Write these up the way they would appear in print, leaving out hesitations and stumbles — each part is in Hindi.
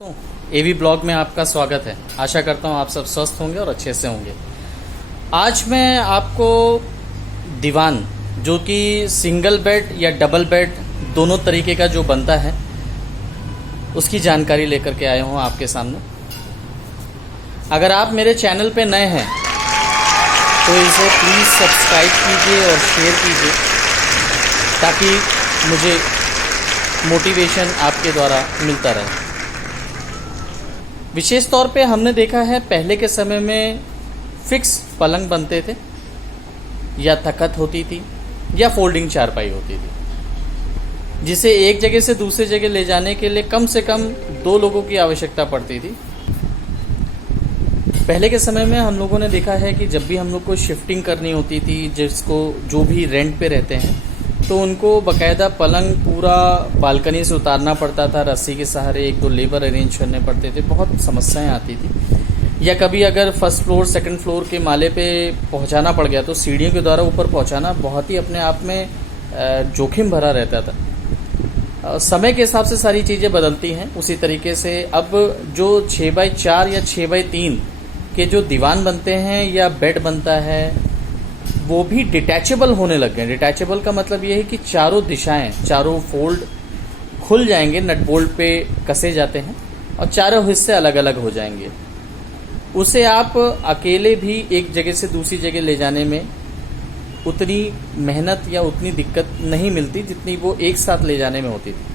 एवी ब्लॉग में आपका स्वागत है। आशा करता हूँ आप सब स्वस्थ होंगे और अच्छे से होंगे। आज मैं आपको दीवान जो कि सिंगल बेड या डबल बेड दोनों तरीके का जो बनता है उसकी जानकारी लेकर के आया हूँ आपके सामने। अगर आप मेरे चैनल पे नए हैं तो इसे प्लीज़ सब्सक्राइब कीजिए और शेयर कीजिए ताकि मुझे मोटिवेशन आपके द्वारा मिलता रहे। विशेष तौर पे हमने देखा है पहले के समय में फिक्स पलंग बनते थे या तख्त होती थी या फोल्डिंग चारपाई होती थी, जिसे एक जगह से दूसरी जगह ले जाने के लिए कम से कम 2 लोगों की आवश्यकता पड़ती थी। पहले के समय में हम लोगों ने देखा है कि जब भी हम लोग को शिफ्टिंग करनी होती थी, जिसको जो भी रेंट पे रहते हैं, तो उनको बकायदा पलंग पूरा बालकनी से उतारना पड़ता था, रस्सी के सहारे 1-2 लेबर अरेंज करने पड़ते थे, बहुत समस्याएं आती थी। या कभी अगर फर्स्ट फ्लोर सेकंड फ्लोर के माले पे पहुंचाना पड़ गया तो सीढ़ियों के द्वारा ऊपर पहुंचाना बहुत ही अपने आप में जोखिम भरा रहता था। समय के हिसाब से सारी चीज़ें बदलती हैं। उसी तरीके से अब जो 6x4 या 6x3 के जो दीवान बनते हैं या बेड बनता है वो भी डिटैचेबल होने लग गए। डिटैचेबल का मतलब ये है कि चारों दिशाएं, चारों फोल्ड खुल जाएंगे, नट बोल्ट पे कसे जाते हैं और चारों हिस्से अलग अलग हो जाएंगे। उसे आप अकेले भी एक जगह से दूसरी जगह ले जाने में उतनी मेहनत या उतनी दिक्कत नहीं मिलती जितनी वो एक साथ ले जाने में होती थी।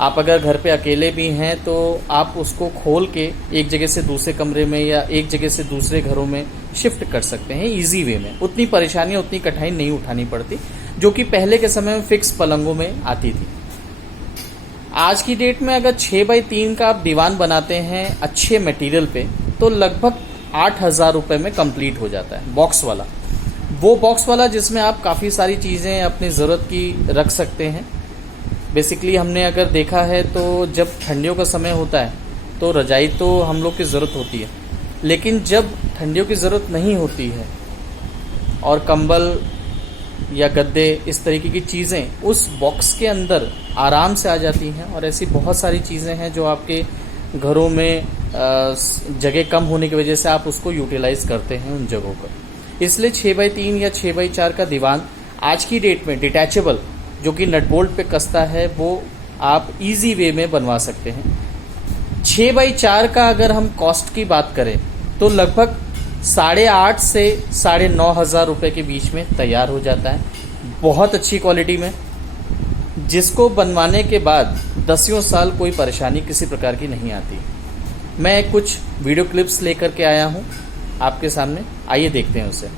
आप अगर घर पे अकेले भी हैं तो आप उसको खोल के एक जगह से दूसरे कमरे में या एक जगह से दूसरे घरों में शिफ्ट कर सकते हैं इजी वे में। उतनी परेशानियां, उतनी कठिनाई नहीं उठानी पड़ती जो कि पहले के समय में फिक्स पलंगों में आती थी। आज की डेट में अगर 6x3 का आप दीवान बनाते हैं अच्छे मटेरियल पे तो लगभग 8,000 रुपए में कंप्लीट हो जाता है। बॉक्स वाला, वो बॉक्स वाला जिसमें आप काफ़ी सारी चीज़ें अपनी ज़रूरत की रख सकते हैं। बेसिकली हमने अगर देखा है तो जब ठंडियों का समय होता है तो रजाई तो हम लोग की ज़रूरत होती है, लेकिन जब ठंडियों की ज़रूरत नहीं होती है और कंबल या गद्दे इस तरीके की चीज़ें उस बॉक्स के अंदर आराम से आ जाती हैं। और ऐसी बहुत सारी चीज़ें हैं जो आपके घरों में जगह कम होने की वजह से आप उसको यूटिलाइज करते हैं उन जगहों पर। इसलिए 6x3 या 6x4 का दीवान आज की डेट में डिटैचेबल जो कि नट बोल्ट पे कसता है वो आप इजी वे में बनवा सकते हैं। 6x4 का अगर हम कॉस्ट की बात करें तो लगभग 8,500 से 9,500 रुपए के बीच में तैयार हो जाता है, बहुत अच्छी क्वालिटी में, जिसको बनवाने के बाद 10 साल कोई परेशानी किसी प्रकार की नहीं आती। मैं कुछ वीडियो क्लिप्स लेकर के आया हूँ आपके सामने, आइए देखते हैं उसे।